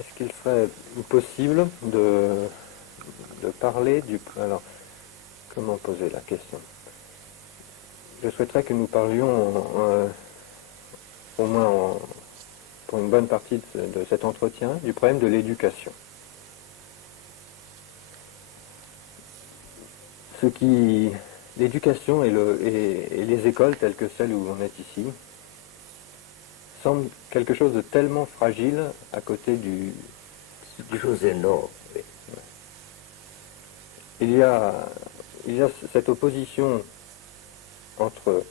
est-ce qu'il serait possible de parler du... Alors, comment poser la question? Je souhaiterais que nous parlions, au moins pour une bonne partie de cet entretien, du problème de l'éducation. L'éducation et les écoles telles que celles où on est ici semblent quelque chose de tellement fragile à côté du... Chose énorme. Il y a cette opposition entre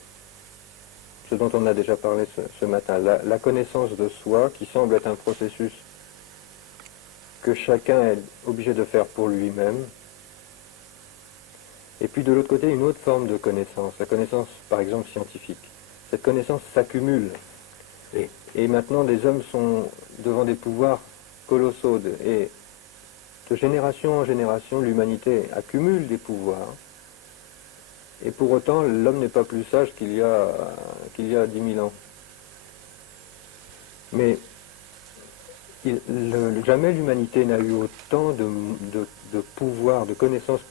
ce dont on a déjà parlé ce matin, la connaissance de soi, qui semble être un processus que chacun est obligé de faire pour lui-même, et puis de l'autre côté, une autre forme de connaissance, la connaissance par exemple scientifique. Cette connaissance s'accumule, et maintenant les hommes sont devant des pouvoirs colossaux, et de génération en génération, l'humanité accumule des pouvoirs, et pour autant, l'homme n'est pas plus sage qu'il y a 10 000 ans. Mais jamais l'humanité n'a eu autant de pouvoir, de connaissances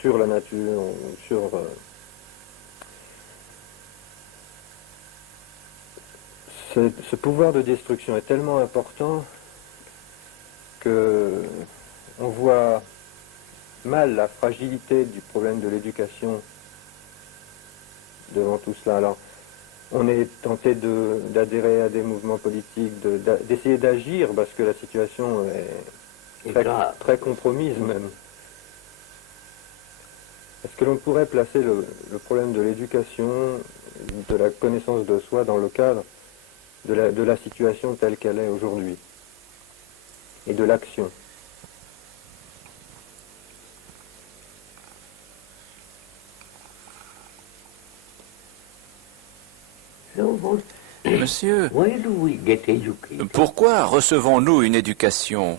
sur la nature, sur ce pouvoir de destruction est tellement important que on voit mal la fragilité du problème de l'éducation devant tout cela. Alors, on est tenté d'adhérer à des mouvements politiques, d'essayer d'agir parce que la situation est très compromise même. Est-ce que l'on pourrait placer le problème de l'éducation, de la connaissance de soi dans le cadre de la situation telle qu'elle est aujourd'hui et de l'action? Monsieur, pourquoi recevons-nous une éducation?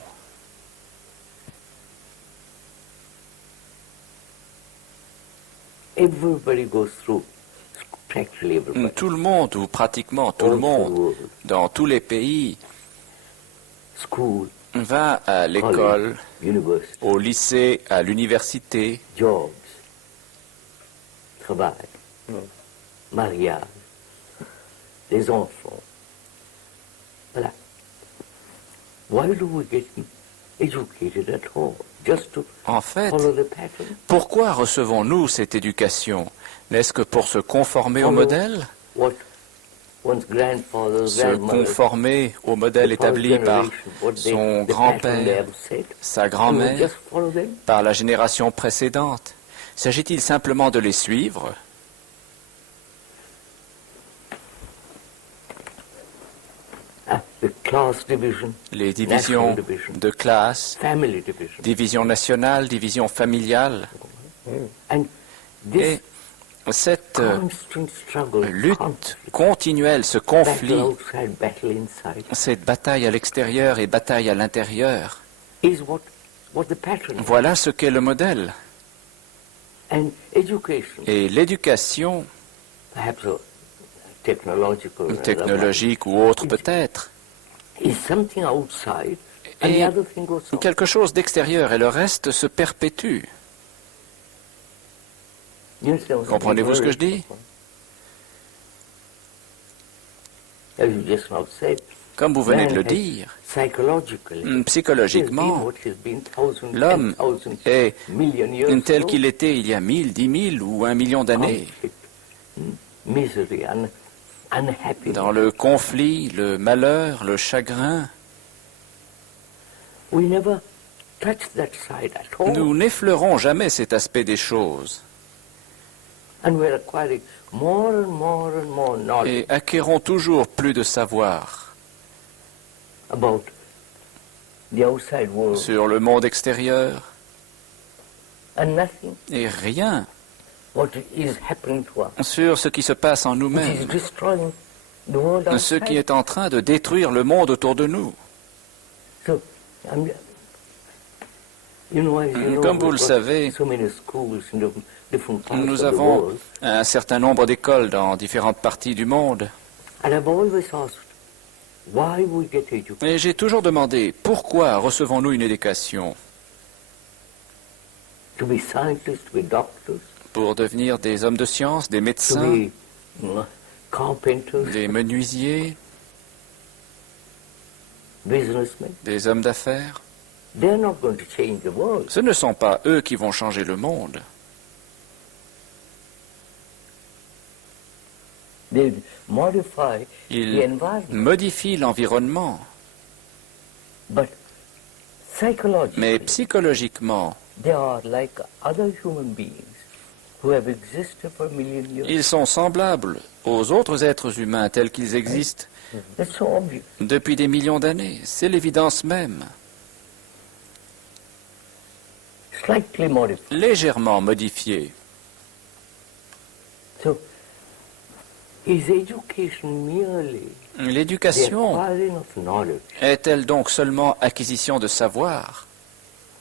Tout le monde, ou pratiquement tout le monde, dans tous les pays, va à l'école, au lycée, à l'université, travail, mariage, des enfants. Voilà. Why do we get educated at all? Just to En fait, follow the pattern? pourquoi recevons-nous cette éducation? N'est-ce que pour se conformer au Follow modèle? what one's grandfather, Se grandmother, conformer au modèle the first établi par generation, what they- son the pattern they grand-père, have set. sa Do we grand-mère, just follow them? par la génération précédente? S'agit-il simplement de les suivre? The class division, Les divisions national division, de classe, family division. division nationale, division familiale, And et this cette constant struggle, lutte conflict, continuelle, ce battle conflit, outside, battle inside, cette bataille à l'extérieur et bataille à l'intérieur, is what the pattern is. voilà ce qu'est le modèle. And education, Et l'éducation, perhaps a technological, technologique ou autre peut-être, is something outside, and Et the other thing goes on. quelque chose d'extérieur et le reste se perpétue. You understand what Comprenez-vous ce que je dis? As you just now said, Comme vous venez de le man has dire, psychologically, psychologiquement, what has been thousands, l'homme 10,000 est million years tel ago. qu'il était il y a 1000, 10 000 ou 1 million d'années. Conflict, misery, unhappiness. Dans le conflit, le malheur, le chagrin, We never touch that side at all. nous n'effleurons jamais cet aspect des choses And we're acquiring more and more and more knowledge et acquérons toujours plus de savoir about the outside world, sur le monde extérieur and nothing et rien what is happening to us, sur ce qui se passe en which is nous-mêmes, destroying the world ce outside. qui est en train de détruire le monde autour de nous. So, you know, as you know, Comme vous we've le got savez, so many schools in different parts nous of the avons world, un certain nombre d'écoles dans différentes parties du monde. and I've always asked, why we get education? Et j'ai toujours demandé, pourquoi recevons-nous une éducation? To be scientists, to be doctors, Pour devenir des hommes de science, des to médecins, be carpenters, des menuisiers, businessmen. des hommes d'affaires. They're not going to change the world. Ce ne sont pas eux qui vont changer le monde. They modify the Ils environment. modifient l'environnement. But psychologically, Mais psychologiquement, they are like other human beings who have existed for a million years. ils sont semblables aux autres êtres humains tels qu'ils existent That's so obvious. depuis des millions d'années. C'est l'évidence même. Slightly modified. Légèrement modifiés. So, is education merely the L'éducation acquiring of knowledge est-elle donc seulement acquisition de savoir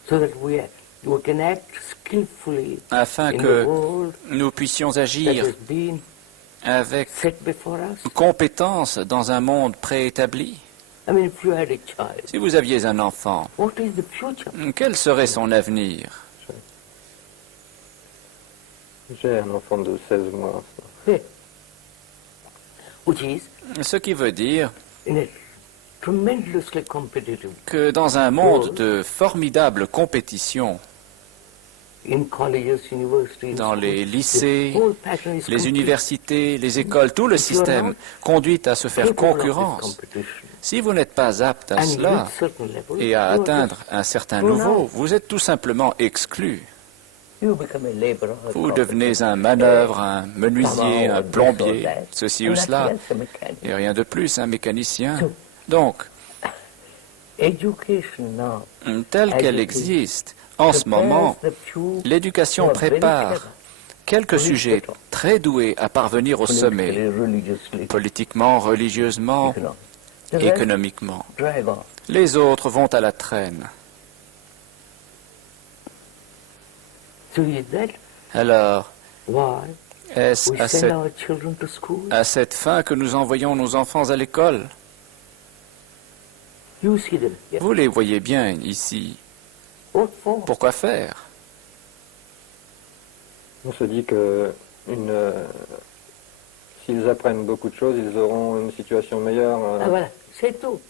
so that we can act skillfully afin in the que world nous puissions that agir has been avec set before us? compétence dans un monde préétabli? I mean, if you had a child, Si vous aviez un enfant, what is the future? quel serait son avenir? J'ai un enfant de 16 mois. Which is Ce qui veut dire in a tremendously competitive que dans un monde de formidable compétition, in colleges, universities, dans les schools, lycées, the whole pattern is les complete. universités, les écoles, tout le système conduit à se faire Capable of this concurrence. competition. Si vous n'êtes pas apte à And cela reach certain level, et à you are atteindre just- un certain thrown niveau, out. vous êtes tout simplement exclu. You become a laborer, a Vous carpenter, devenez un manœuvre, un menuisier, un plombier, this or that, ceci and ou nothing cela, else, a mechanic. et rien de plus, un mécanicien. So, Donc, education now telle qu'elle existe, en ce moment, prepares the few l'éducation who are very prépare clever, quelques sujets très doués à parvenir au sommet, politically, religiously, politiquement, religieusement, economic. The rest économiquement. drag on. Les autres vont à la traîne. So is that Alors, why est-ce we à send cette, our children to school? à cette fin que nous envoyons nos enfants à l'école? You see them. Yeah. Vous les voyez bien ici. What for? Pourquoi faire? On se dit que s'ils apprennent beaucoup de choses, ils auront une situation meilleure, Ah, voilà, c'est tout.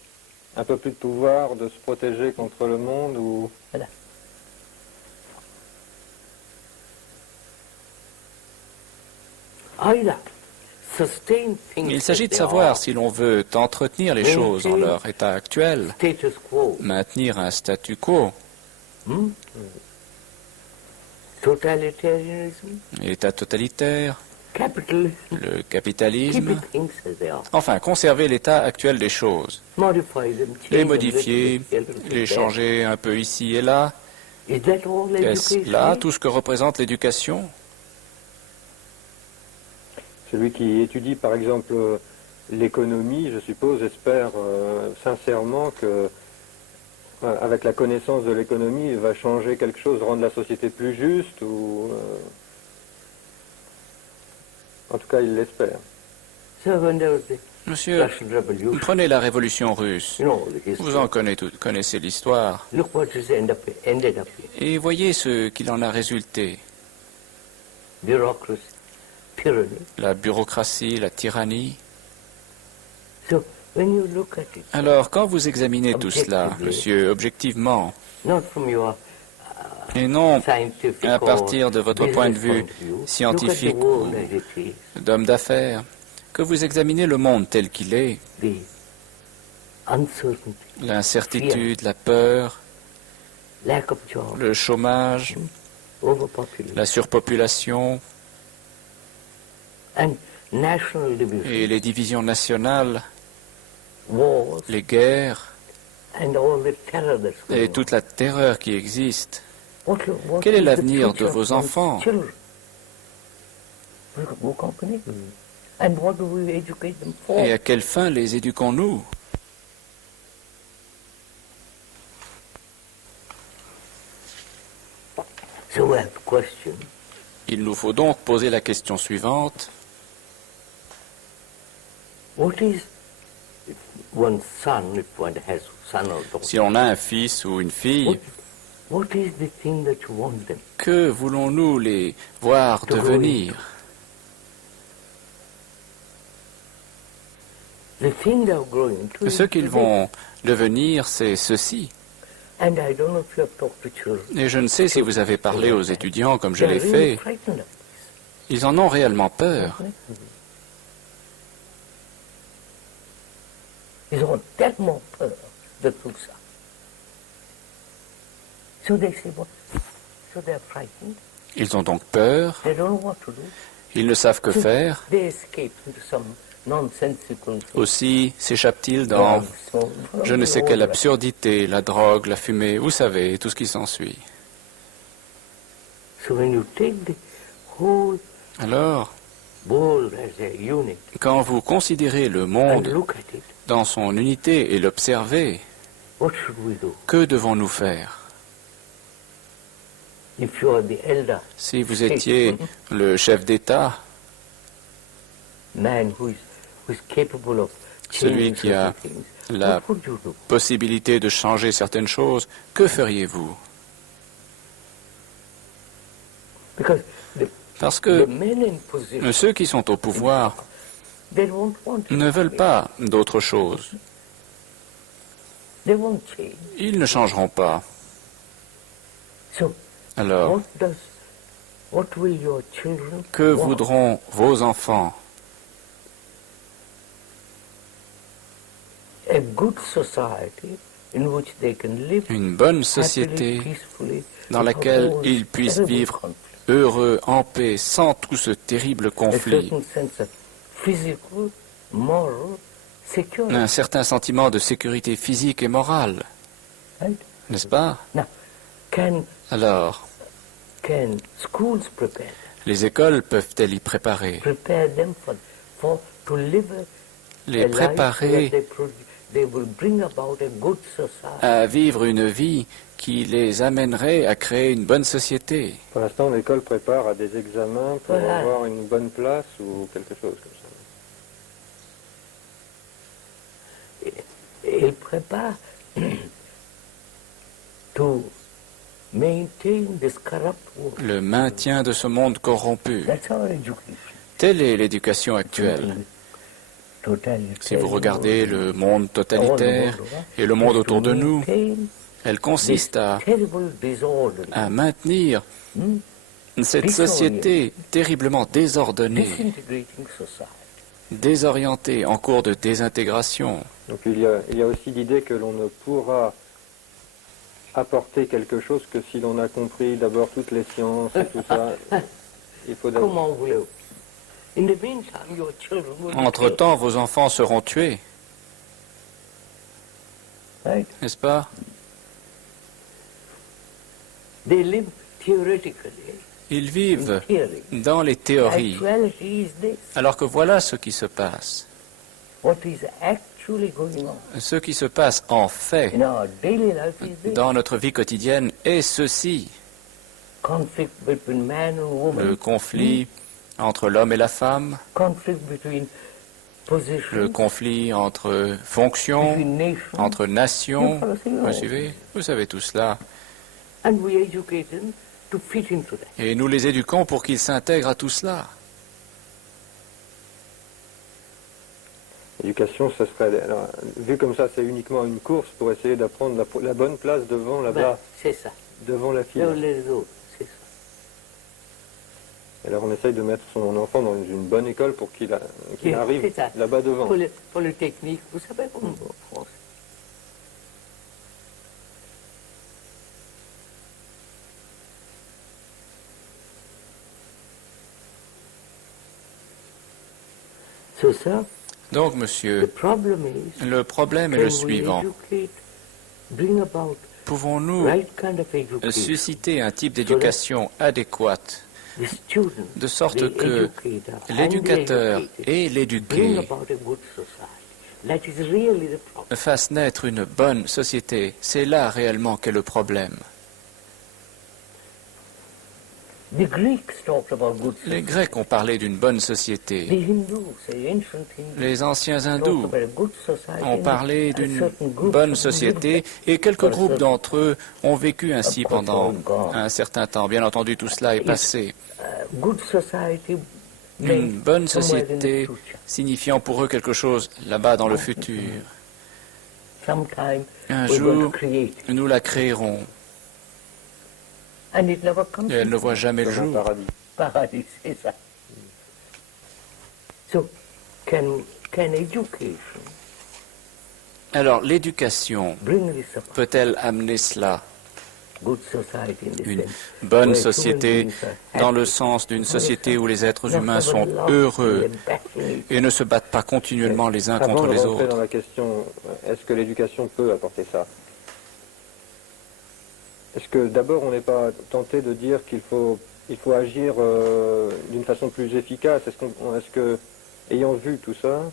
un peu plus de pouvoir de se protéger contre le monde ou Voilà. Either sustain things Il s'agit as de they savoir are, si l'on veut entretenir les choses en leur état actuel, status quo, maintenir un statu quo, totalitarianism, état totalitaire, capitalism, le keep capitalisme, it things as they are. enfin conserver l'état actuel des choses, Modify them, change les them, modifier, little bit, les there. changer un peu ici et là. Is that all Est-ce education là is? tout ce que représente l'éducation? celui qui étudie par exemple l'économie, je suppose, espère sincèrement que avec la connaissance de l'économie, il va changer quelque chose, rendre la société plus juste ou en tout cas il l'espère. So when there was the Monsieur, Russian Revolution, prenez la révolution russe. you know, the history. Vous en connaissez l'histoire. Look what it ended up in. Et voyez ce qu'il en a résulté. Bureaucracy, tyranny. La bureaucratie, la tyrannie. So when you look at it, Alors, quand vous examinez tout cela, Objectively. monsieur, objectivement, not from your et non scientific à or partir de votre point de business vue point of view, scientifique look at the world ou as it is, d'homme d'affaires, que vous examinez le monde tel qu'il est, the uncertainty, l'incertitude, la peur, lack of jobs, le chômage, overpopulation, la surpopulation and national division, et les divisions nationales, wars, les guerres and all the terror that's going et on. toute la terreur qui existe. What Quel est is the l'avenir de future vos of enfants? children? Vous comprenez? And what do we educate them for? Et à quelle fin les éduquons-nous? So we have to question, Il nous faut donc poser la question suivante. what is one son, if one has son or daughter, Si on a un fils ou une fille, what is the thing that you want them? que voulons-nous les voir devenir? The thing they are growing to Ce is qu'ils the vont devenir, c'est ceci. And I don't know if you have talked to children. Et je ne sais si vous avez parlé aux étudiants comme je They l'ai are really fait. frightened of Ils en ont réellement peur. this. Ils ont tellement peur de tout ça. So they say, well, so they are frightened. Ils ont donc peur. They don't know what to do. Ils ne savent que So faire. they escape into some nonsensical thing. Aussi s'échappent-ils dans je ne sais quelle absurdité, la drogue, la fumée, vous savez, tout ce qui s'ensuit. So when you take the whole Alors, world as a unit quand vous considérez le and monde look at it, dans son unité et l'observez, what should we do? que devons-nous faire? If you are the elder Si vous étiez le chef d'État, man who is capable of celui changing qui a certain things, la what would you do? possibilité de changer certaines choses, que feriez-vous? Because Parce the que men in position, ceux qui sont au pouvoir they won't want it. ne veulent pas d'autre chose. They won't change. Ils ne changeront pas. So Alors, what will your children que want? voudront vos enfants? A good society in which they can live Une bonne happily, société peacefully, dans without laquelle all ils this puissent terrible vivre conflict. heureux, en paix, sans tout ce terrible A conflit. certain sense of physical, moral security. Un certain sentiment de sécurité physique et morale, Right? n'est-ce pas? Now, can Alors, schools prepare les écoles peuvent-elles y préparer? them to live Les a life préparer where they will bring about a good society. à vivre une vie qui les amènerait à créer une bonne société. Pour l'instant, l'école prépare à des examens pour Voilà. avoir une bonne place ou quelque chose comme ça. Ils préparent to maintain this corrupt world. Le maintien de ce monde corrompu. That's our education. Telle est l'éducation actuelle. Si vous regardez le monde totalitaire et le monde autour de nous, elle consiste à maintenir cette société terriblement désordonnée, désorientée, en cours de désintégration. Donc il y a aussi l'idée que l'on ne pourra apporter quelque chose que si l'on a compris d'abord toutes les sciences et tout ça. Il faut d'abord... Comment voulez-vous? In the meantime, your children will be Entre-temps, vos enfants seront tués, killed, right? n'est-ce pas? They live theoretically. Ils vivent Theory. dans les théories, Actuality is this. alors que voilà ce qui se passe. What is actually going on Ce qui se passe en fait in our daily life is this. dans notre vie quotidienne est ceci, Conflict between man and woman. le conflit entre l'homme et la femme, Conflict between positions. le conflit entre fonctions, between nations. entre nations. You Vous suivez? Vous savez tout cela. And we educate them to fit into that. Et nous les éduquons pour qu'ils s'intègrent à tout cela. L'éducation, ça serait... alors, vu comme ça, c'est uniquement une course pour essayer d'apprendre la bonne place devant là-bas, C'est ça. devant la file. Les autres, c'est ça. Alors on essaye de mettre son enfant dans une bonne école pour qu'il arrive C'est ça. là-bas devant. Polytechnique, vous savez comment en France. So, sir, Donc, the monsieur, problem is, le problème est le can we suivant. educate, bring about Pouvons-nous right kind of education, susciter un type d'éducation adéquate, the students, de sorte the que educator, and the l'éducateur educated et bring l'éduqué about a good society. That is really the problem. fassent naître une bonne société. C'est là réellement qu'est le problème. The Greeks talked about good Les society. Grecs ont parlé d'une bonne The société. Hindus, the ancient Hindus, Les anciens talked hindous about a good society. ont parlé And d'une certain groups bonne of société lived et quelques for a groupes certain- d'entre eux ont vécu ainsi Of course, pendant all gone. un certain temps. Bien entendu, tout cela est passé. Good society Une meant bonne somewhere in the société future. signifiant pour eux quelque chose là-bas dans le futur. Sometime Un we're going to jour, create. nous la créerons And it never comes et elle ne into voit jamais le Dans un jour. paradis. paradise, c'est ça. So, can education Alors, l'éducation bring this about? peut-elle amener cela? Good society in the Une sense bonne where société human beings are dans le happy, sens d'une société où les êtres not humains sont love heureux and battling. et ne se battent pas continuellement les uns Avant contre de les rentrer dans autres. la question, est-ce que l'éducation peut apporter ça? Est-ce que d'abord on n'est pas tenté de dire qu'il faut agir d'une façon plus efficace? Est-ce que, ayant vu tout ça,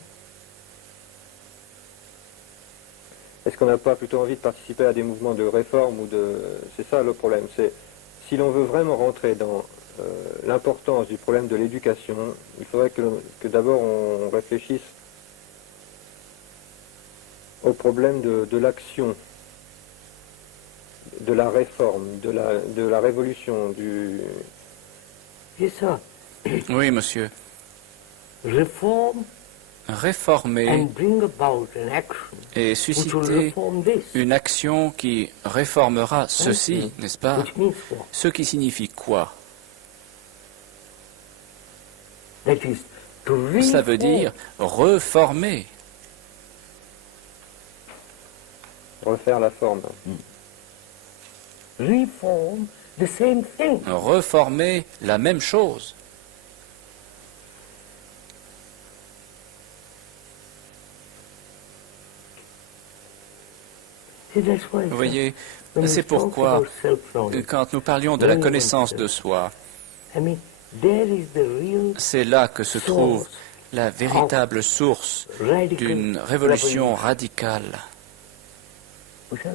est-ce qu'on n'a pas plutôt envie de participer à des mouvements de réforme ou de... C'est ça le problème. C'est si l'on veut vraiment rentrer dans l'importance du problème de l'éducation, il faudrait que d'abord on réfléchisse au problème de l'action, de la réforme, de la révolution, Yes, sir. Oui, monsieur. Reform Réformer and bring about an action et which will susciter reform this. une action qui réformera ceci, n'est-ce pas? Which means what? Ce qui signifie quoi? That is to Cela veut reform. dire reformer. refaire la forme. Reform the same thing. Reformer la même chose. See, that's why Vous voyez, when we c'est talk pourquoi, about self-knowledge, quand nous parlions de la connaissance de soi, I mean, there is the real c'est là que se trouve source la véritable source radical d'une révolution revolution. radicale. We say,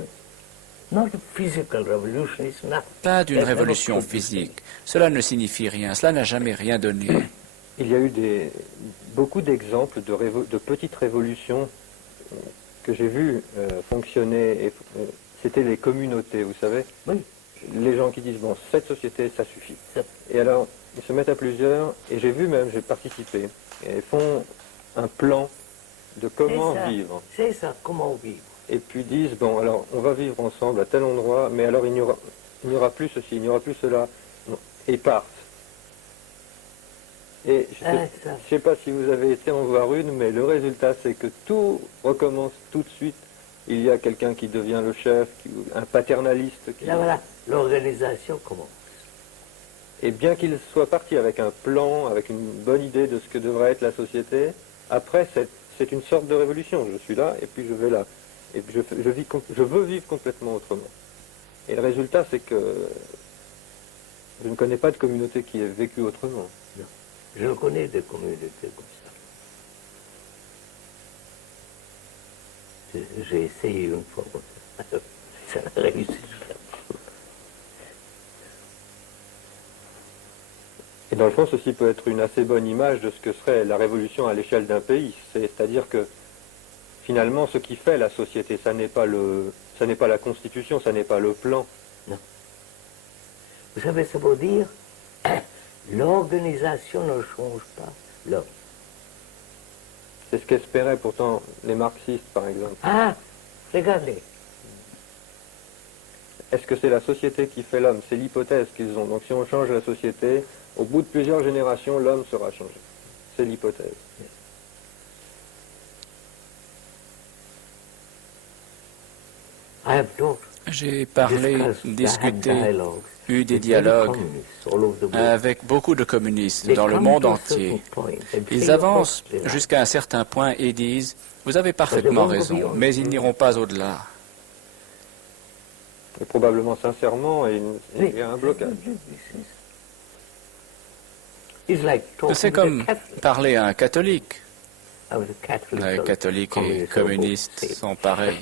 not a physical revolution, it's not. Pas d'une That never révolution could be. physique. Cela ne signifie rien. Cela n'a jamais rien donné. Il y a eu beaucoup d'exemples de petites révolutions que j'ai vues fonctionner. Et, c'était les communautés, vous savez. Oui. Les gens qui disent, bon, cette société, ça suffit. Ça- Et alors, ils se mettent à plusieurs, et j'ai vu même, j'ai participé, et ils font un plan de comment C'est ça. vivre. C'est ça, comment vivre. Et puis disent, bon, alors, on va vivre ensemble à tel endroit, mais alors il n'y aura plus ceci, il n'y aura plus cela. Non. Et partent. Et je Ah, ne ça. sais pas si vous avez été en voir une, mais le résultat, c'est que tout recommence tout de suite. Il y a quelqu'un qui devient le chef, un paternaliste. Là, voilà, l'organisation commence. Et bien qu'il soit parti avec un plan, avec une bonne idée de ce que devrait être la société, après, c'est une sorte de révolution. Je suis là, et puis je vais là. Et puis je veux vivre complètement autrement. Et le résultat, c'est que je ne connais pas de communauté qui ait vécu autrement. Je connais des communautés comme ça. J'ai essayé une fois, ça n'a réussi. Et dans le fond, ceci peut être une assez bonne image de ce que serait la révolution à l'échelle d'un pays. C'est-à-dire que finalement, ce qui fait la société, ça n'est pas la constitution, ça n'est pas le plan. Vous savez, ça veut dire l'organisation ne change pas l'homme. C'est ce qu'espéraient pourtant les marxistes, par exemple. Ah, regardez, Est-ce que c'est la société qui fait l'homme? C'est l'hypothèse qu'ils ont. Donc si on change la société, au bout de plusieurs générations, l'homme sera changé. C'est l'hypothèse. I have taught, J'ai parlé, discussed, discuté, had dialogues eu des with many dialogues communists all over the world. avec beaucoup de communistes They dans le come monde to a entier. certain point and Ils say, avancent of course, jusqu'à un certain point et disent « Vous avez parfaitement raison, mais ils n'iront pas au-delà. Et probablement sincèrement, et il y a un blocage. It's like » talking C'est to comme a Catholic. parler à un catholique. I was a Catholic, Les so catholiques et communists communistes are both sont pareils.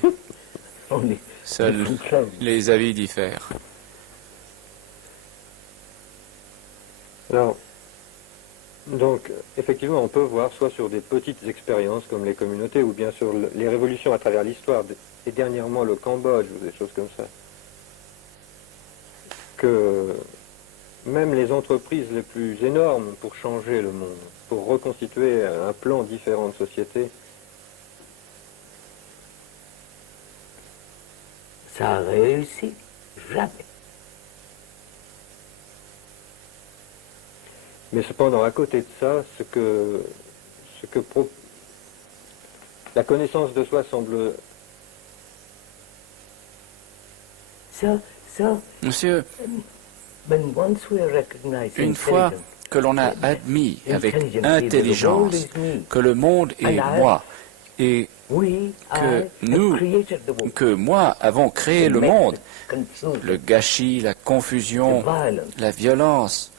only Seuls different clothes. les avis diffèrent. Alors, donc, effectivement, on peut voir soit sur des petites expériences comme les communautés, ou bien sur les révolutions à travers l'histoire, et dernièrement le Cambodge, ou des choses comme ça, que même les entreprises les plus énormes pour changer le monde, pour reconstituer un plan différent de société, ça a réussi jamais. Mais cependant, à côté de ça, la connaissance de soi semble... Monsieur, when once we recognize une fois intelligence, que l'on a admis avec intelligence que le monde est moi et que moi avons créé le monde, le gâchis, la confusion, la violence,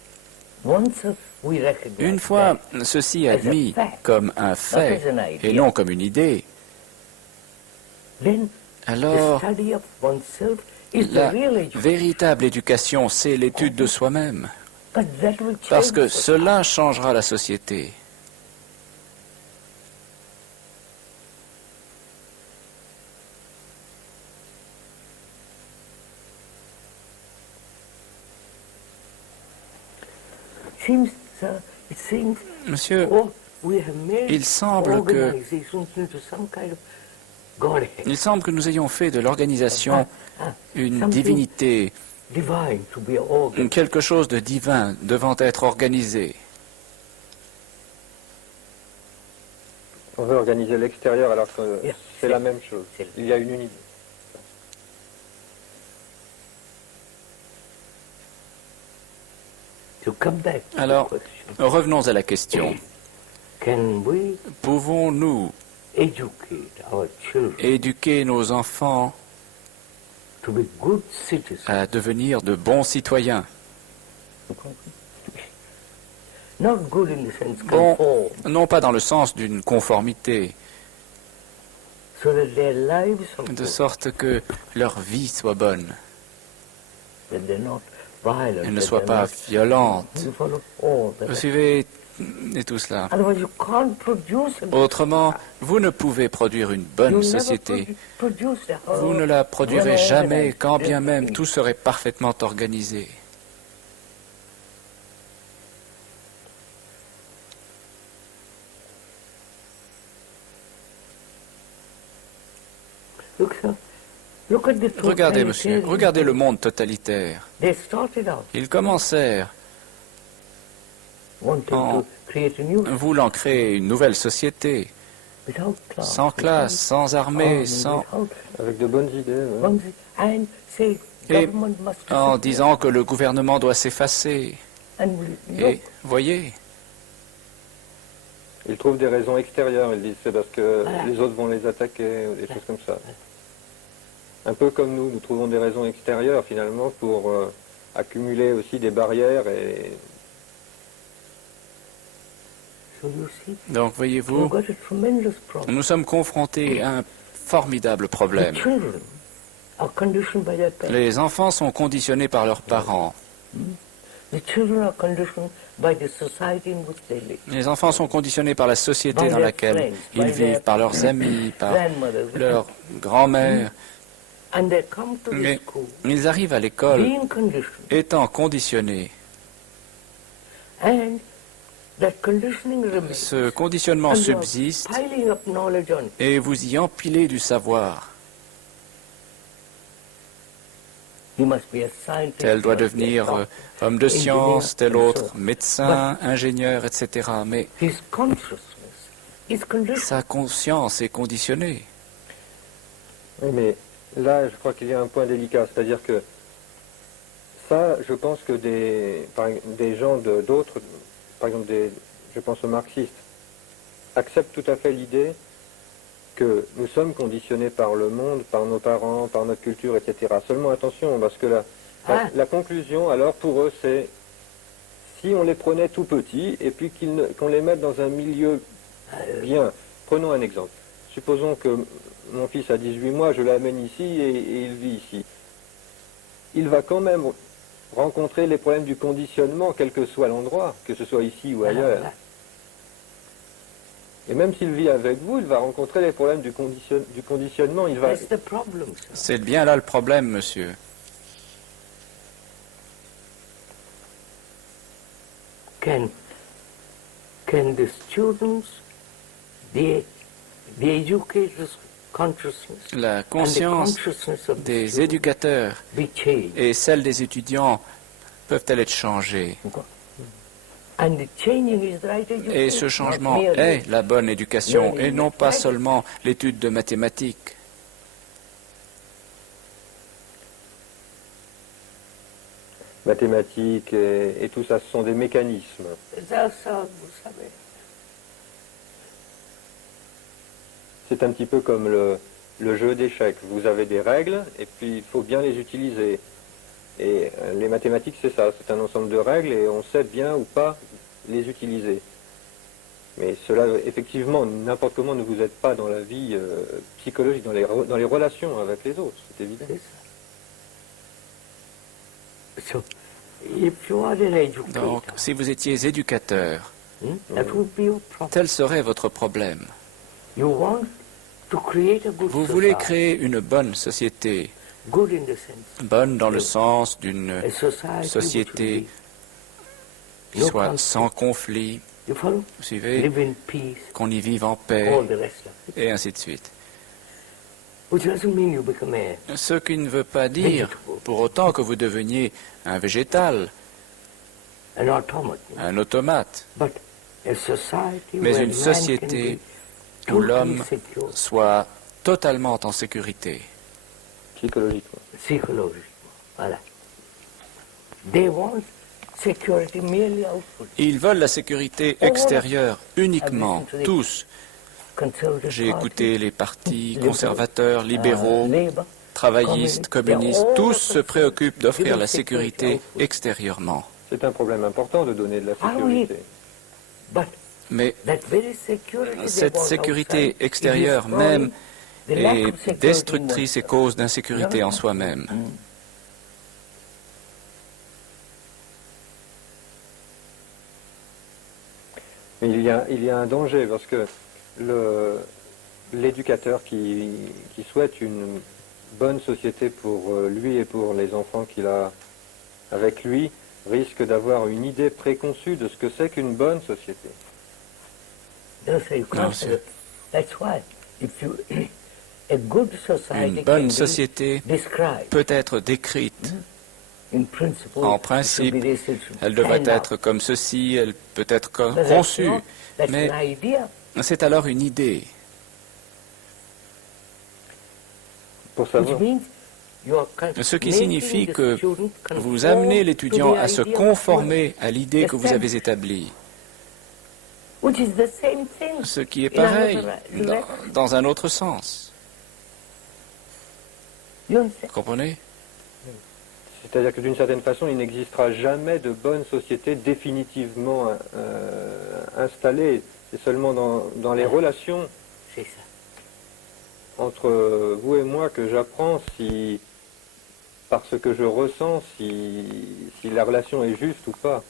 une fois ceci admis comme un fait et non comme une idée, alors la véritable éducation, c'est l'étude de soi-même, parce que cela changera la société. Monsieur, il semble que nous ayons fait de l'organisation une divinité, quelque chose de divin devant être organisé. On veut organiser l'extérieur alors que c'est la même chose. Il y a une unité. Alors, revenons à la question. Pouvons-nous éduquer nos enfants à devenir de bons citoyens? Bon, non pas dans le sens d'une conformité, de sorte que leur vie soit bonne, elle ne soit pas violente. Vous suivez, et tout cela. Autrement, vous ne pouvez produire une bonne société. Vous ne la produirez jamais, quand bien même tout serait parfaitement organisé. Regardez, monsieur, regardez le monde totalitaire. Ils commencèrent en voulant créer une nouvelle société, sans classe, sans armée, sans... Avec de bonnes idées. Ouais. Et en disant que le gouvernement doit s'effacer. Et, voyez, ils trouvent des raisons extérieures. Ils disent c'est parce que les autres vont les attaquer, ou des choses comme ça. Un peu comme nous trouvons des raisons extérieures finalement pour accumuler aussi des barrières et... Donc, voyez-vous, nous sommes confrontés à un formidable problème. Les enfants sont conditionnés par leurs parents. Les enfants sont conditionnés par la société dans laquelle ils vivent, par leurs amis, par leur grand-mère. Mais ils arrivent à l'école étant conditionnés. Ce conditionnement subsiste et vous y empilez du savoir. Tel doit devenir homme de science, tel autre médecin, ingénieur, etc. Mais sa conscience est conditionnée. Oui, mais là, je crois qu'il y a un point délicat, c'est-à-dire que ça, je pense que des gens d'autres, par exemple, je pense aux marxistes, acceptent tout à fait l'idée que nous sommes conditionnés par le monde, par nos parents, par notre culture, etc. Seulement attention, parce que la conclusion, alors, pour eux, c'est si on les prenait tout petits et puis qu'on les mette dans un milieu bien. Prenons un exemple. Supposons que mon fils a 18 mois, je l'amène ici et il vit ici. Il va quand même rencontrer les problèmes du conditionnement, quel que soit l'endroit, que ce soit ici ou ailleurs. Et même s'il vit avec vous, il va rencontrer les problèmes du conditionnement. C'est bien là le problème, monsieur. Can the students, the educators' consciousness, la conscience des éducateurs et celle des étudiants peuvent-elles être changées? Et ce changement est la bonne éducation et non pas seulement l'étude de mathématiques. Mathématiques et tout ça, ce sont des mécanismes. C'est un petit peu comme le jeu d'échecs. Vous avez des règles et puis il faut bien les utiliser. Et les mathématiques, c'est ça, c'est un ensemble de règles et on sait bien ou pas les utiliser. Mais cela, effectivement, n'importe comment ne vous aide pas dans la vie psychologique, dans les relations avec les autres, c'est évident. Donc, si vous étiez éducateur, tel serait votre problème. Vous voulez créer une bonne société, bonne dans le sens d'une société qui soit sans conflit, vous suivez, qu'on y vive en paix, et ainsi de suite. Ce qui ne veut pas dire pour autant que vous deveniez un végétal, un automate, mais une société où l'homme soit totalement en sécurité. Psychologiquement. Voilà. Ils veulent la sécurité extérieure uniquement, tous. J'ai écouté les partis conservateurs, libéraux, travaillistes, communistes, tous se préoccupent d'offrir la sécurité extérieurement. C'est un problème important de donner de la sécurité. Mais cette sécurité extérieure même est destructrice et cause d'insécurité en soi-même. Mais il y a un danger parce que l'éducateur qui souhaite une bonne société pour lui et pour les enfants qu'il a avec lui risque d'avoir une idée préconçue de ce que c'est qu'une bonne société. Une bonne société peut être décrite. En principe, elle devrait être comme ceci, elle peut être conçue, mais c'est alors une idée. Pour savoir. Ce qui signifie que vous amenez l'étudiant à se conformer à l'idée que vous avez établie. Ce qui est pareil dans un autre sens. Vous comprenez? C'est-à-dire que d'une certaine façon, il n'existera jamais de bonne société définitivement installée. C'est seulement dans les relations entre vous et moi que j'apprends par ce que je ressens, si la relation est juste ou pas.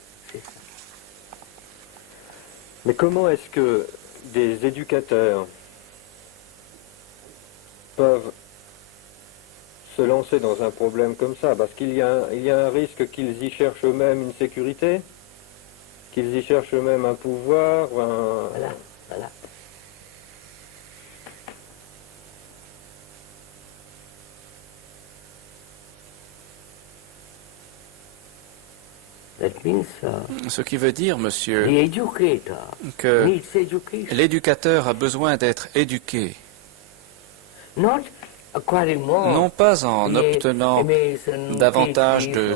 Mais comment est-ce que des éducateurs peuvent se lancer dans un problème comme ça? Parce qu'il y a un risque qu'ils y cherchent eux-mêmes une sécurité, qu'ils y cherchent eux-mêmes un pouvoir, Voilà. Ce qui veut dire, monsieur, que l'éducateur a besoin d'être éduqué, non pas en obtenant davantage de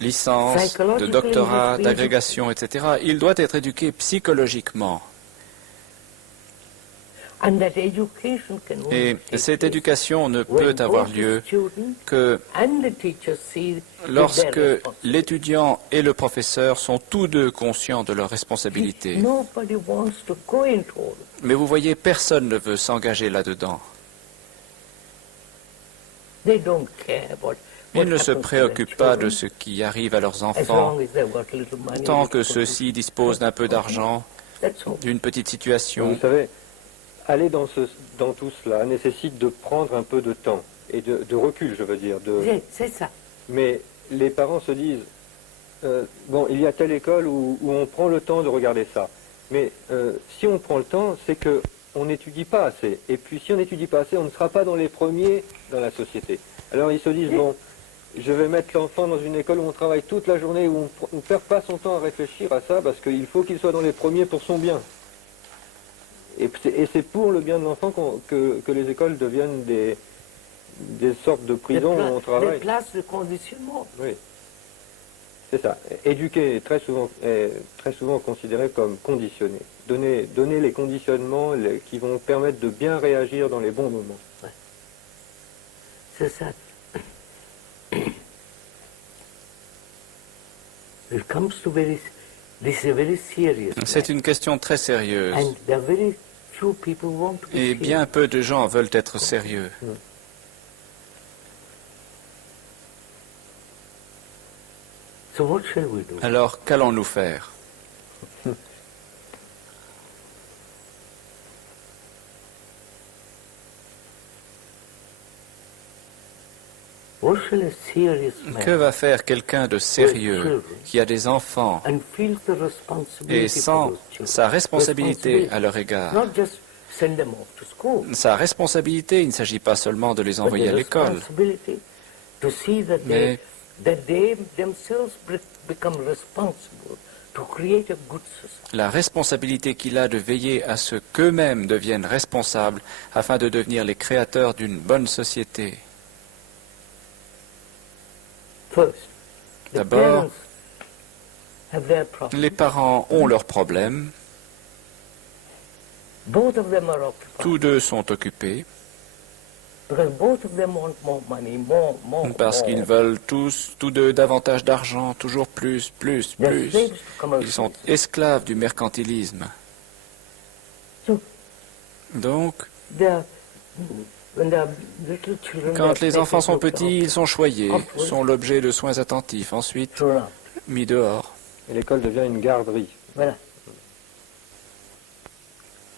licences, de doctorats, d'agrégations, etc. Il doit être éduqué psychologiquement. Et cette éducation ne peut avoir lieu que lorsque l'étudiant et le professeur sont tous deux conscients de leurs responsabilités. Mais vous voyez, personne ne veut s'engager là-dedans. Ils ne se préoccupent pas de ce qui arrive à leurs enfants. Tant que ceux-ci disposent d'un peu d'argent, d'une petite situation. Vous savez, aller dans tout cela nécessite de prendre un peu de temps et de recul, je veux dire. C'est ça. Mais les parents se disent, bon, il y a telle école où on prend le temps de regarder ça. Mais si on prend le temps, c'est que on n'étudie pas assez. Et puis si on n'étudie pas assez, on ne sera pas dans les premiers dans la société. Alors ils se disent, bon, je vais mettre l'enfant dans une école où on travaille toute la journée, où on ne perd pas son temps à réfléchir à ça, parce qu'il faut qu'il soit dans les premiers pour son bien. Et c'est pour le bien de l'enfant que les écoles deviennent des sortes de prisons où on travaille. Des places de conditionnement. Oui. C'est ça. Éduquer est très souvent considéré comme conditionné. Donner les conditionnements qui vont permettre de bien réagir dans les bons moments. Ouais. C'est ça. C'est une question très sérieuse. Et bien peu de gens veulent être sérieux. Alors, qu'allons-nous faire? Que va faire quelqu'un de sérieux qui a des enfants et sent sa responsabilité à leur égard? Sa responsabilité, il ne s'agit pas seulement de les envoyer à l'école, mais la responsabilité qu'il a de veiller à ce qu'eux-mêmes deviennent responsables afin de devenir les créateurs d'une bonne société. D'abord, les parents ont leurs problèmes. Tous deux sont occupés parce qu'ils veulent tous deux davantage d'argent, toujours plus. Ils sont esclaves du mercantilisme. Donc, quand les enfants sont petits, ils sont choyés, sont l'objet de soins attentifs, ensuite mis dehors. Et l'école devient une garderie. Voilà.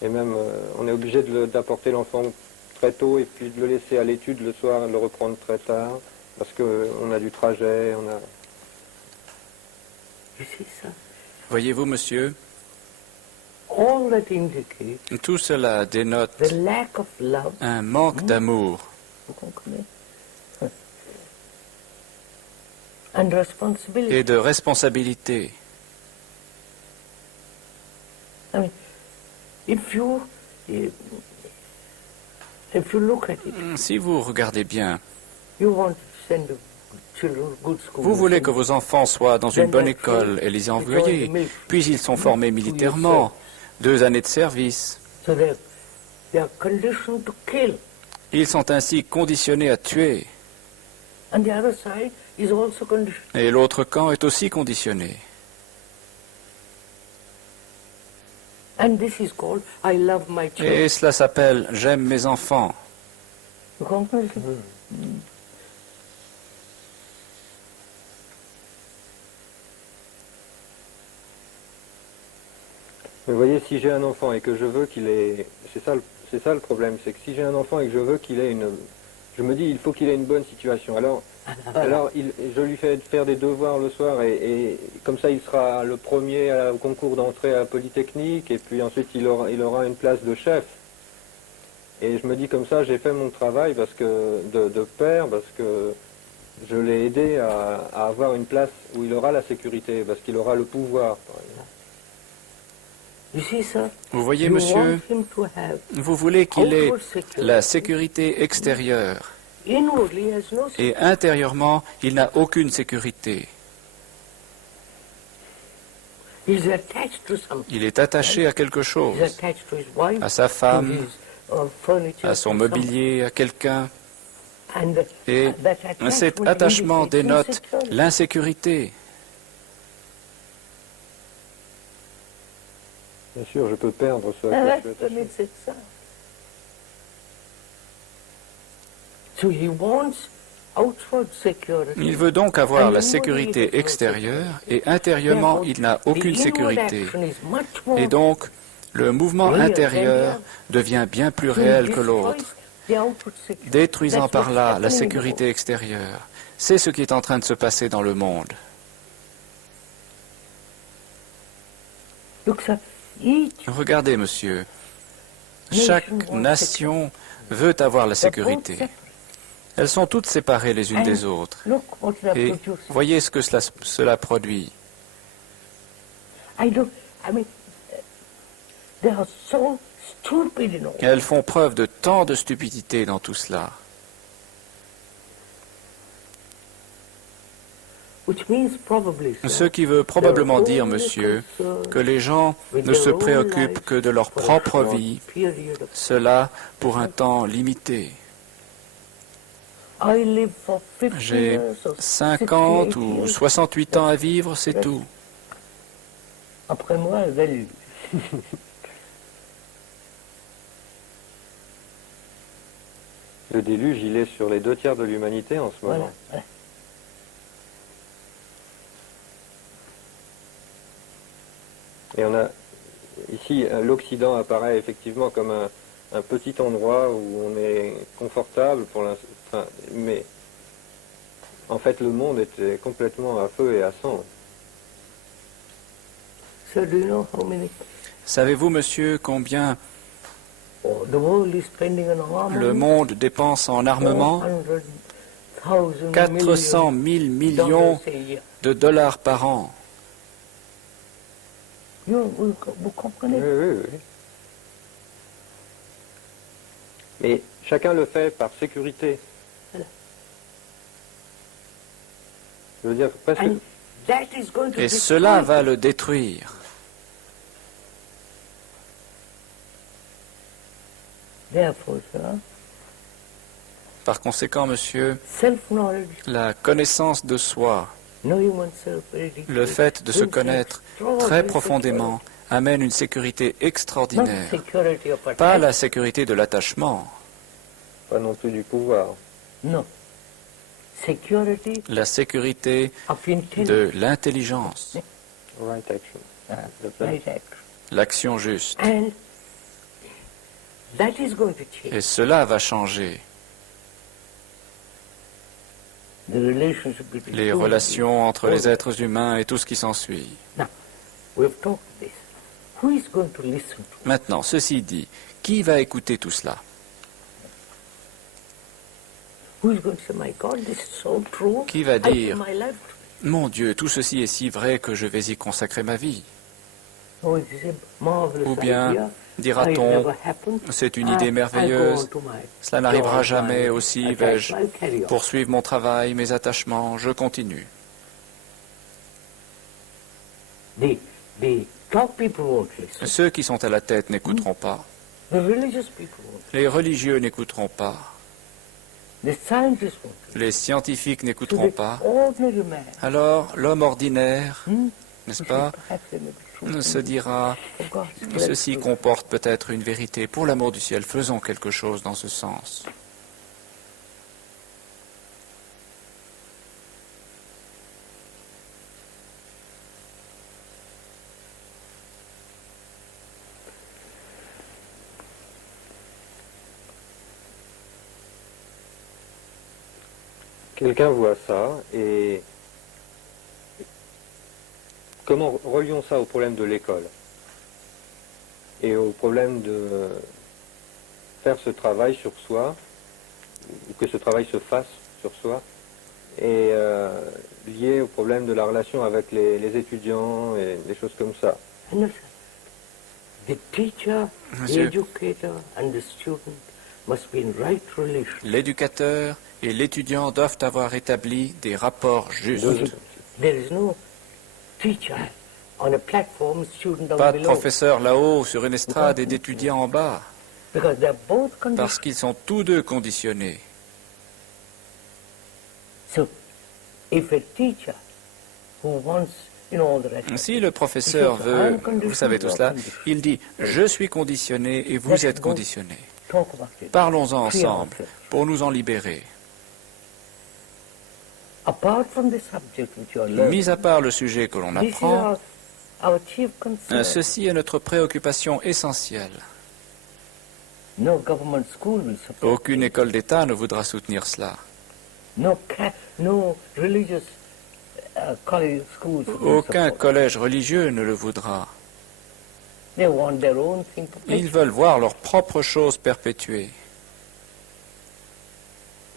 Et même, on est obligé d'apporter l'enfant très tôt et puis de le laisser à l'étude le soir et le reprendre très tard, parce qu'on a du trajet, on a... Voyez-vous, monsieur, tout cela dénote un manque d'amour et de responsabilité. Si vous regardez bien, vous voulez que vos enfants soient dans une bonne école et les y envoyer, puis ils sont formés militairement, 2 années de service. Ils sont ainsi conditionnés à tuer. Et l'autre camp est aussi conditionné. Et cela s'appelle « J'aime mes enfants ». Mais vous voyez, si j'ai un enfant et que je veux qu'il ait... C'est ça le problème, c'est que si j'ai un enfant et que je veux qu'il ait une... Je me dis, il faut qu'il ait une bonne situation. Alors je lui fais faire des devoirs le soir et comme ça il sera le premier au concours d'entrée à la Polytechnique et puis ensuite il aura une place de chef. Et je me dis comme ça, j'ai fait mon travail parce que de père, parce que je l'ai aidé à avoir une place où il aura la sécurité, parce qu'il aura le pouvoir, par exemple. Vous voyez, monsieur, vous voulez qu'il ait la sécurité extérieure. Et intérieurement, il n'a aucune sécurité. Il est attaché à quelque chose, à sa femme, à son mobilier, à quelqu'un. Et cet attachement dénote l'insécurité. Bien sûr, je peux perdre ce à quoi je suis attaché. Il veut donc avoir la sécurité extérieure et intérieurement, il n'a aucune sécurité. Et donc, le mouvement intérieur devient bien plus réel que l'autre, détruisant par là la sécurité extérieure. C'est ce qui est en train de se passer dans le monde. Regardez, monsieur, chaque nation veut avoir la sécurité. Elles sont toutes séparées les unes des autres. Et voyez ce que cela produit. Elles font preuve de tant de stupidité dans tout cela. Ce qui veut probablement dire, monsieur, que les gens ne se préoccupent que de leur propre vie, cela pour un temps limité. J'ai 50 ou 68 ans à vivre, c'est tout. Après moi, value. Le déluge, il est sur les 2 tiers de l'humanité en ce moment. Voilà. Et on a ici, l'Occident apparaît effectivement comme un petit endroit où on est confortable pour l'instant, mais en fait le monde était complètement à feu et à sang. Savez-vous, monsieur, combien le monde dépense en armement? 400 000 millions de dollars par an. Vous comprenez? Oui. Mais chacun le fait par sécurité. Voilà. Je veux dire, parce que... Et cela va le détruire. Par conséquent, monsieur, la connaissance de soi, le fait de se connaître très profondément, amène une sécurité extraordinaire. Pas la sécurité de l'attachement. Pas non plus du pouvoir. Non. La sécurité de l'intelligence. Right action. L'action juste. Et cela va changer. Les relations entre les êtres humains et tout ce qui s'ensuit. Maintenant, ceci dit, qui va écouter tout cela? Qui va dire, mon Dieu, tout ceci est si vrai que je vais y consacrer ma vie? Ou bien dira-t-on, c'est une idée merveilleuse, cela n'arrivera jamais, aussi vais-je poursuivre mon travail, mes attachements, je continue. Ceux qui sont à la tête n'écouteront pas. Les religieux n'écouteront pas. Les scientifiques n'écouteront pas. Alors, l'homme ordinaire, n'est-ce pas, se dira, ceci comporte peut-être une vérité. Pour l'amour du ciel, faisons quelque chose dans ce sens. Quelqu'un voit ça et comment relions ça au problème de l'école et au problème de faire ce travail sur soi, ou que ce travail se fasse sur soi, et lié au problème de la relation avec les étudiants et des choses comme ça. L'éducateur et l'étudiant doivent avoir établi des rapports justes. Pas de professeur là-haut sur une estrade et d'étudiants en bas, parce qu'ils sont tous deux conditionnés. Si le professeur veut, vous savez tout cela, il dit « Je suis conditionné et vous êtes conditionné. Parlons-en ensemble pour nous en libérer. » Mis à part le sujet que l'on apprend, ceci est notre préoccupation essentielle. Aucune école d'État ne voudra soutenir cela. Aucun collège religieux ne le voudra. Ils veulent voir leurs propres choses perpétuées.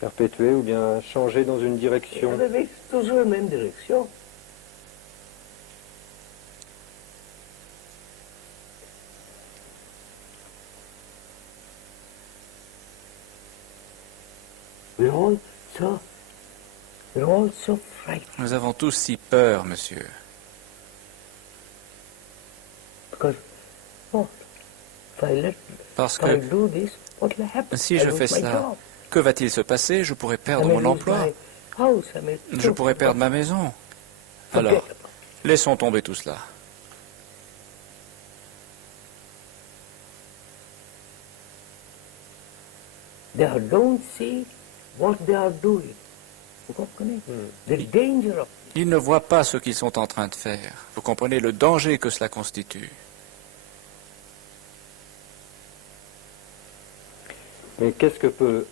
Perpétuer ou bien changer dans une direction. Toujours la même direction. Nous avons tous si peur, monsieur. Parce que si je fais cela, que va-t-il se passer? Je pourrais perdre mon emploi. Je pourrais perdre ma maison. Alors, laissons tomber tout cela. Ils ne voient pas ce qu'ils sont en train de faire. Vous comprenez le danger que cela constitue. Mais qu'est-ce que peut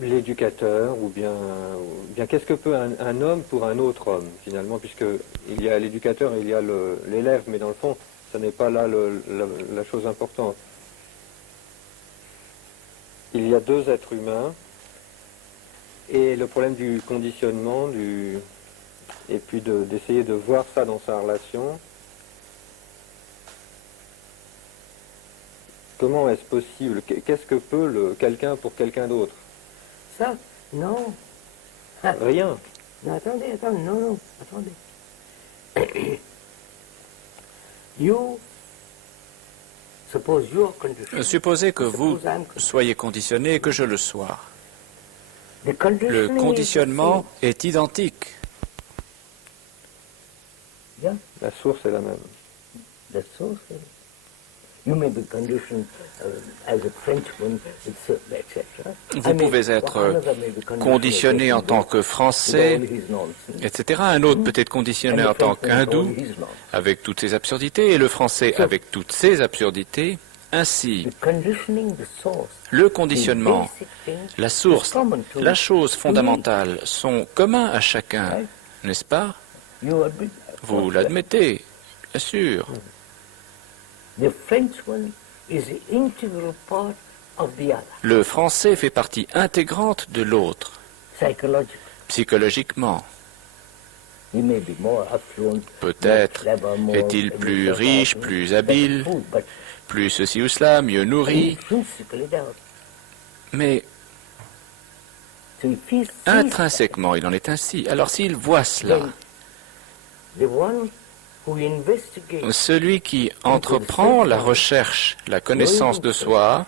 l'éducateur ou bien qu'est-ce que peut un homme pour un autre homme finalement, puisque il y a l'éducateur et il y a l'élève, mais dans le fond, ce n'est pas là la chose importante. Il y a deux êtres humains et le problème du conditionnement, et puis d'essayer de voir ça dans sa relation. Comment est-ce possible? Qu'est-ce que peut quelqu'un pour quelqu'un d'autre? Ça, non. Rien. Non, attendez, non, attendez. Supposez que vous soyez conditionné et que je le sois. Le conditionnement est identique. La source est la même. La source est... Vous pouvez être conditionné en tant que Français, etc. Un autre peut être conditionné en tant qu'hindou, avec toutes ses absurdités, et le Français avec toutes ses absurdités. Ainsi, le conditionnement, la source, la chose fondamentale sont communs à chacun, n'est-ce pas? Vous l'admettez, bien sûr. Le français fait partie intégrante de l'autre, psychologiquement. Peut-être est-il plus riche, plus habile, plus ceci ou cela, mieux nourri, mais intrinsèquement il en est ainsi. Alors s'il voit cela, celui qui entreprend la recherche, la connaissance de soi,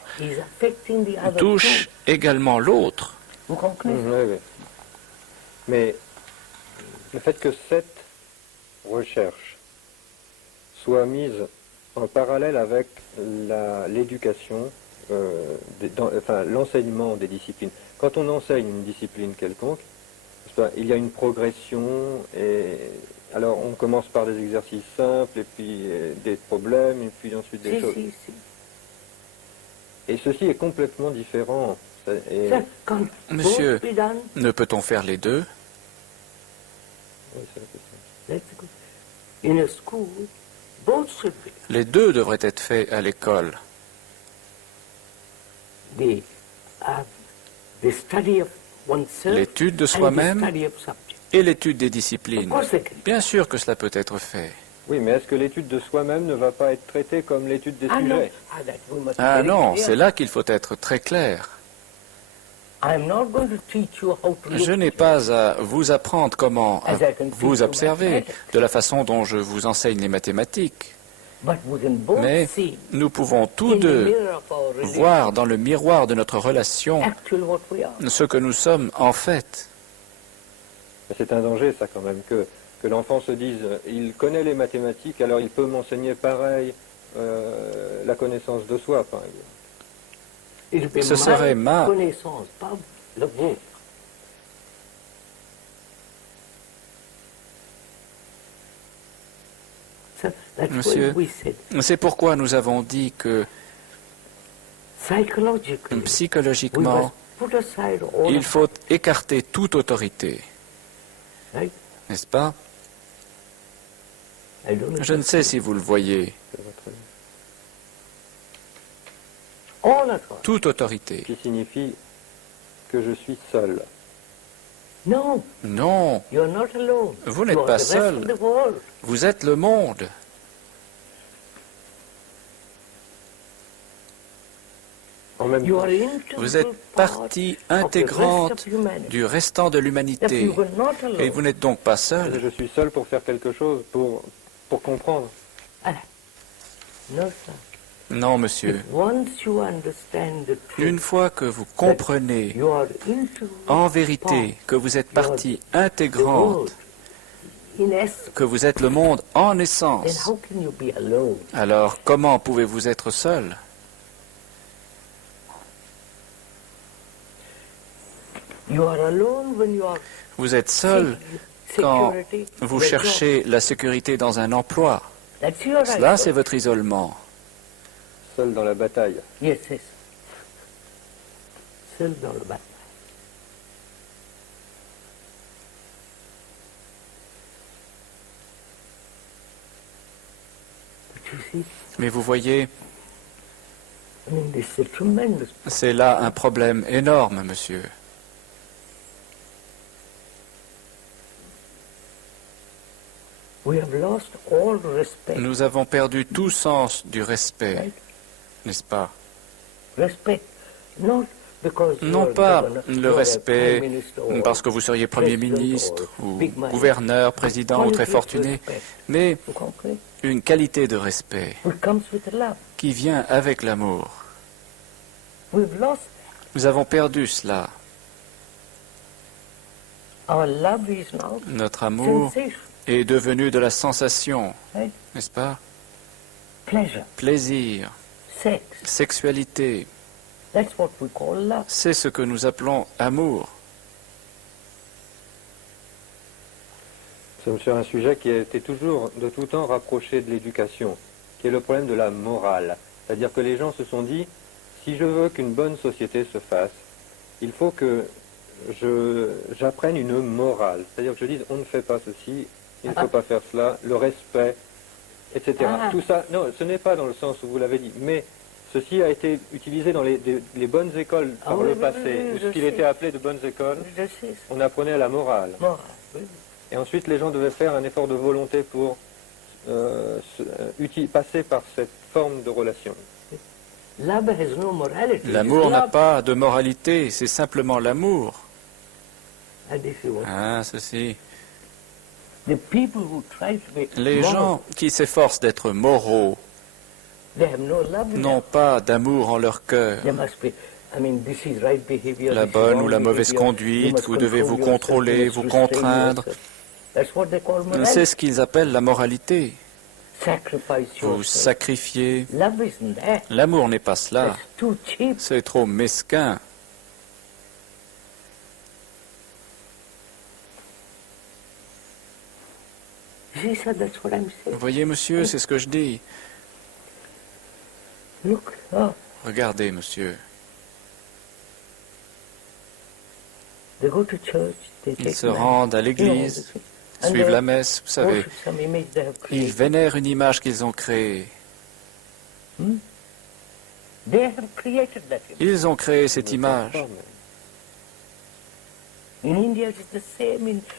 touche également l'autre. Oui, oui. Mais le fait que cette recherche soit mise en parallèle avec l'éducation, l'enseignement des disciplines. Quand on enseigne une discipline quelconque, il y a une progression et... Alors, on commence par des exercices simples, et puis des problèmes, et puis ensuite des choses. Et ceci est complètement différent. Monsieur, ne peut-on faire les deux? Les deux devraient être faits à l'école. L'étude de soi-même et l'étude des disciplines. Bien sûr que cela peut être fait. Oui, mais est-ce que l'étude de soi-même ne va pas être traitée comme l'étude des sujets? Ah non, c'est là qu'il faut être très clair. Je n'ai pas à vous apprendre comment vous observer de la façon dont je vous enseigne les mathématiques. Mais nous pouvons tous deux voir dans le miroir de notre relation ce que nous sommes en fait. C'est un danger, ça, quand même, que l'enfant se dise il connaît les mathématiques, alors il peut m'enseigner pareil la connaissance de soi, par exemple. Ce serait ma connaissance, pas le vôtre. Monsieur, c'est pourquoi nous avons dit que psychologiquement, il faut écarter toute autorité. N'est-ce pas? Je ne sais si vous le voyez. Toute autorité. Qui signifie que je suis seul. Non, Non, vous n'êtes pas seul. Vous êtes le monde. En même temps, Vous êtes partie intégrante du restant de l'humanité. Et vous n'êtes donc pas seul. je suis seul pour faire quelque chose, pour comprendre. Non, monsieur. Une fois que vous comprenez en vérité que vous êtes partie intégrante, que vous êtes le monde en essence, alors comment pouvez-vous être seul? Vous êtes seul quand vous cherchez la sécurité dans un emploi. Cela, c'est votre isolement. Seul dans la bataille. Yes, yes. Seul dans le bataille. Mais vous voyez, c'est là un problème énorme, monsieur. Nous avons perdu tout sens du respect, n'est-ce pas? Non pas le respect parce que vous seriez Premier ministre ou gouverneur, président ou très fortuné, mais une qualité de respect qui vient avec l'amour. Nous avons perdu cela. Notre amour est devenu de la sensation, n'est-ce pas? Plaisir, sexualité. C'est ce que nous appelons amour. C'est sur un sujet qui a été toujours, de tout temps, rapproché de l'éducation, qui est le problème de la morale. C'est-à-dire que les gens se sont dit, si je veux qu'une bonne société se fasse, il faut que j'apprenne une morale. C'est-à-dire que je dise, on ne fait pas ceci, il ne faut pas faire cela, le respect, etc. Tout ça, non, ce n'est pas dans le sens où vous l'avez dit, mais ceci a été utilisé dans les bonnes écoles par le passé, ou ce qu'il était appelé de bonnes écoles. On apprenait à la morale. Et ensuite, les gens devaient faire un effort de volonté pour passer par cette forme de relation. L'amour n'a pas de moralité, c'est simplement l'amour. Ah, ceci. Les gens qui s'efforcent d'être moraux n'ont pas d'amour en leur cœur. La bonne ou la mauvaise conduite, vous devez vous contrôler, vous contraindre. C'est ce qu'ils appellent la moralité. Vous sacrifiez. L'amour n'est pas cela. C'est trop mesquin. Vous voyez, monsieur, c'est ce que je dis. Regardez, monsieur. Ils se rendent à l'église, suivent la messe, vous savez. Ils vénèrent une image qu'ils ont créée. Ils ont créé cette image.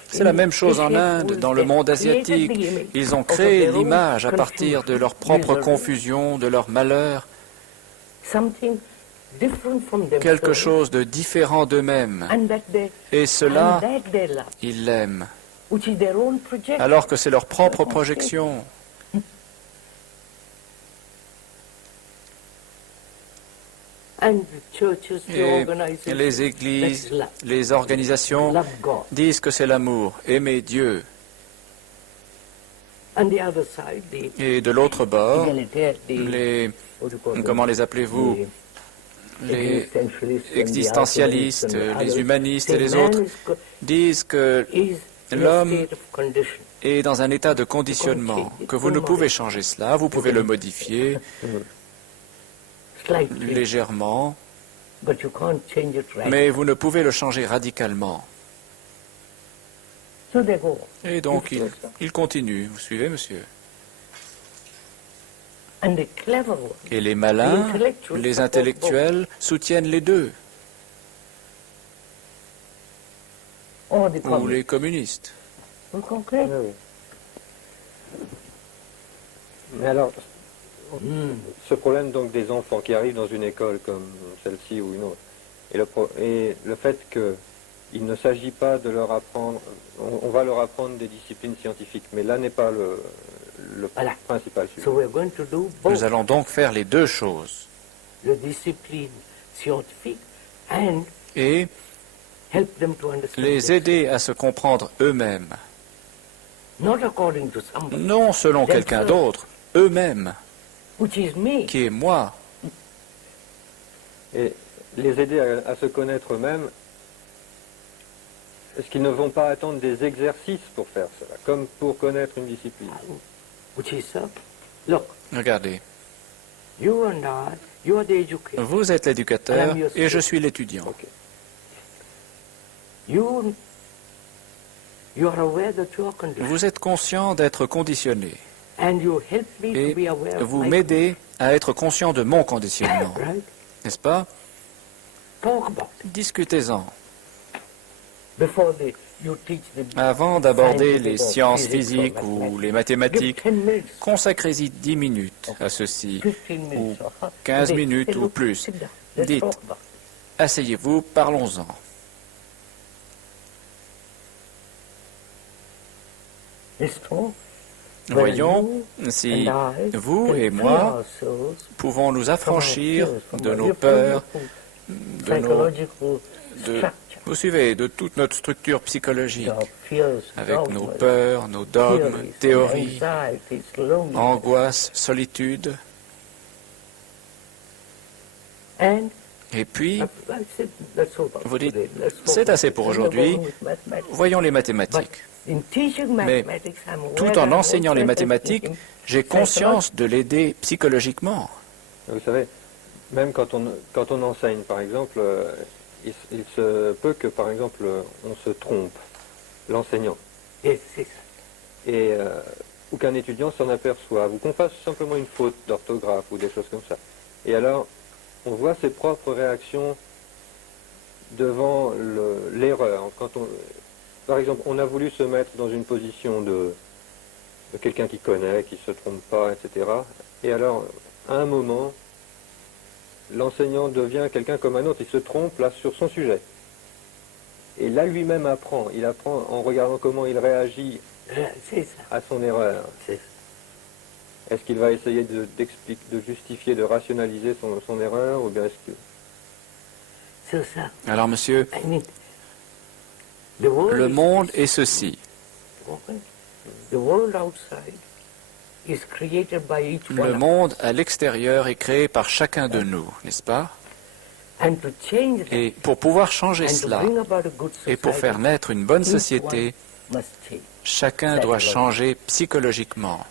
C'est la même chose en Inde, dans le monde asiatique. Ils ont créé l'image à partir de leur propre confusion, de leur malheur. Quelque chose de différent d'eux-mêmes. Et cela, ils l'aiment. Alors que c'est leur propre projection. Et les églises, les organisations disent que c'est l'amour, aimer Dieu. Et de l'autre bord, comment les appelez-vous? Les existentialistes, les humanistes et les autres disent que l'homme est dans un état de conditionnement, que vous ne pouvez changer cela, vous pouvez le modifier légèrement, mais vous ne pouvez le changer radicalement. Et donc, il continue. Vous suivez, monsieur? Et les malins, les intellectuels soutiennent les deux. Ou les communistes. Oui, oui. Mais alors, ce problème donc des enfants qui arrivent dans une école comme celle-ci ou une autre, et le fait qu'il ne s'agit pas de leur apprendre, on va leur apprendre des disciplines scientifiques, mais là n'est pas le principal sujet. Nous allons donc faire les deux choses. La discipline scientifique Et les aider à se comprendre eux-mêmes. Non selon quelqu'un d'autre, eux-mêmes, qui est moi. Et les aider à se connaître eux-mêmes, est-ce qu'ils ne vont pas attendre des exercices pour faire cela, comme pour connaître une discipline? Regardez, vous êtes l'éducateur et je suis l'étudiant. Okay. Vous êtes conscient d'être conditionné et vous m'aidez m'aidez à être conscient de mon conditionnement, n'est-ce pas? Discutez-en. Avant d'aborder les sciences physiques ou les mathématiques, consacrez-y 10 minutes à ceci, ou 15 minutes ou plus. Dites, asseyez-vous, parlons-en. Voyons si vous et moi pouvons nous affranchir de nos peurs, vous suivez, de toute notre structure psychologique, avec nos peurs, nos dogmes, théories, angoisses, solitude. Et puis, vous dites, c'est assez pour aujourd'hui, voyons les mathématiques. Mais tout en enseignant les mathématiques, j'ai conscience de l'aider psychologiquement. Vous savez, même quand on enseigne, par exemple, il se peut que, par exemple, on se trompe, l'enseignant. Et ou qu'un étudiant s'en aperçoive, ou qu'on fasse simplement une faute d'orthographe ou des choses comme ça. Et alors, on voit ses propres réactions devant l'erreur. Par exemple, on a voulu se mettre dans une position de quelqu'un qui connaît, qui ne se trompe pas, etc. Et alors, à un moment, l'enseignant devient quelqu'un comme un autre, il se trompe là sur son sujet. Et là, lui-même apprend. Il apprend en regardant comment il réagit à son erreur. Est-ce qu'il va essayer de justifier, de rationaliser son erreur, ou bien est-ce que... Alors, monsieur, le monde est ceci. Le monde à l'extérieur est créé par chacun de nous, n'est-ce pas? Et pour pouvoir changer cela, et pour faire naître une bonne société, chacun doit changer psychologiquement.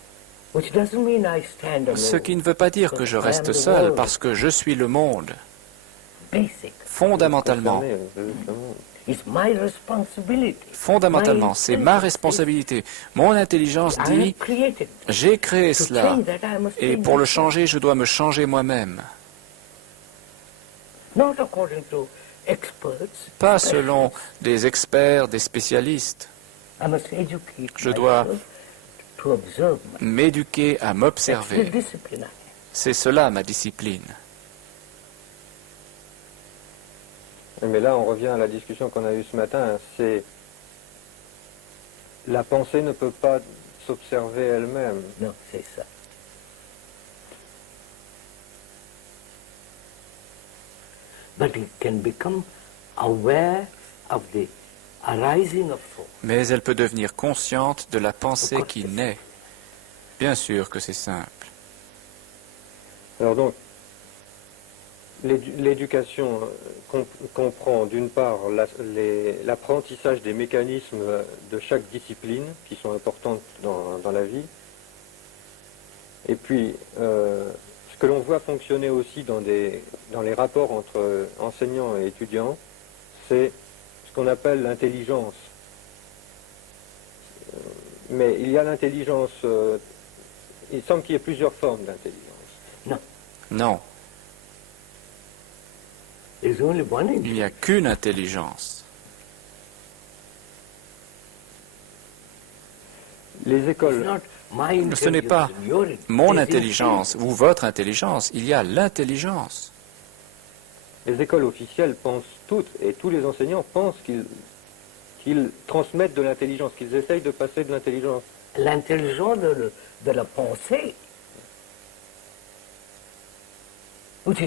Ce qui ne veut pas dire que je reste seul, parce que je suis le monde. Fondamentalement, c'est ma responsabilité. Mon intelligence dit, j'ai créé cela, et pour le changer, je dois me changer moi-même. Pas selon des experts, des spécialistes. Je dois m'éduquer à m'observer. C'est cela ma discipline. Mais là, on revient à la discussion qu'on a eue ce matin. C'est la pensée ne peut pas s'observer elle-même. Non, c'est ça. Mais elle peut devenir consciente de la pensée qui naît. Bien sûr que c'est simple. Alors donc, l'éducation comprend d'une part l'apprentissage des mécanismes de chaque discipline qui sont importantes dans la vie, et puis ce que l'on voit fonctionner aussi dans les rapports entre enseignants et étudiants, c'est ce qu'on appelle l'intelligence. Mais il y a l'intelligence, il semble qu'il y ait plusieurs formes d'intelligence. Non. Non, There's only one il intelligence. n'y a qu'une intelligence. Les It's écoles, not my Ce n'est pas intelligence and your intelligence. mon There's intelligence ou votre intelligence, il y a l'intelligence. les écoles officielles pensent toutes, et tous les enseignants pensent qu'ils transmettent de l'intelligence, qu'ils essayent de passer de l'intelligence. L'intelligence de la pensée, which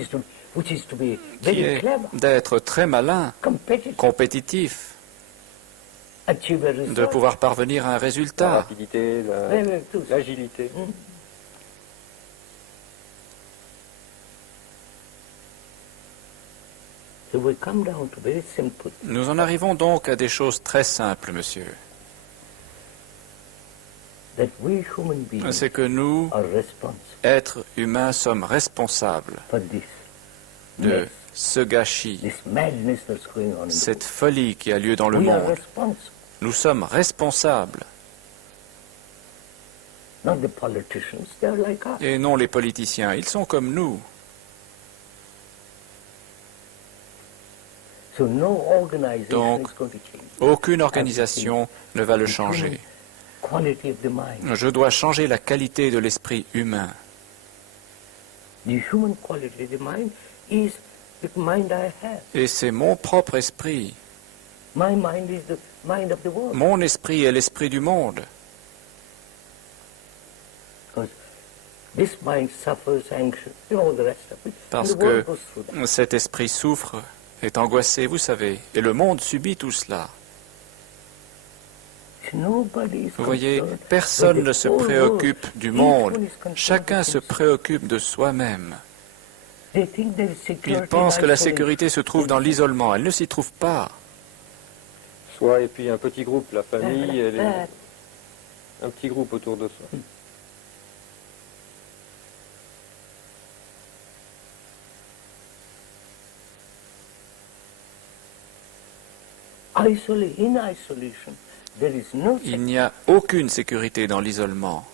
is to be Qui very est clever, d'être très malin, competitive, compétitif, achieve a de result. pouvoir parvenir à un La résultat. rapidité, Tout. l'agilité. So we come down to very simple. Nous en arrivons donc à des choses très simples, monsieur. That we human beings C'est que nous, are responsible êtres humains, sommes responsables for this. de Yes. ce gâchis, This madness that's going on in the cette folie qui a lieu dans le world. We are monde. responsible, Nous sommes responsables, not the politicians. They are like us. et non les politiciens. Ils sont comme nous. So no organization Donc, is going to change. Aucune organisation ne va le changer. Quality of the mind. Je dois changer la qualité de l'esprit humain. The human quality of the mind is the mind I have. Et c'est mon propre esprit. My mind is the mind of the world. Mon esprit est l'esprit du monde. Because this mind suffers, anxious, all the rest of it. Parce and the world que goes through that. cet esprit souffre, est angoissé, vous savez, et le monde subit tout cela. Nobody is Vous voyez, concerned personne with ne the se whole préoccupe world. du Each monde. one is concerned Chacun with se himself. préoccupe de soi-même. They think there is security Ils pensent que la in isolation. sécurité se trouve dans l'isolement. Elle ne s'y trouve pas. Soi et puis un petit groupe, la famille, et That- un petit groupe autour de soi. in isolation, there is no Il n'y a aucune sécurité dans l'isolement.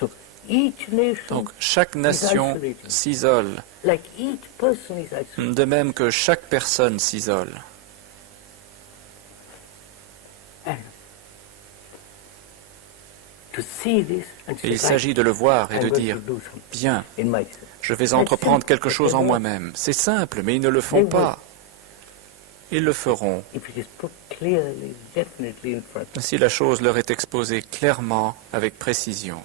So each nation, Donc chaque nation s'isole, like each person is isolated. de même que chaque personne s'isole. And to see this and Et il say, s'agit de le voir et I'm de going dire, to do something bien, in myself. je vais entreprendre quelque chose en moi-même. C'est simple, mais ils ne le font pas. Ils le feront If it is put clearly, definitely in front. si la chose leur est exposée clairement, avec précision.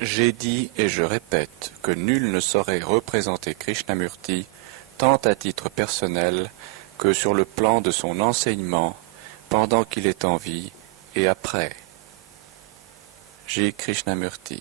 J'ai dit et je répète que nul ne saurait représenter Krishnamurti tant à titre personnel que sur le plan de son enseignement pendant qu'il est en vie et après. J. Krishnamurti.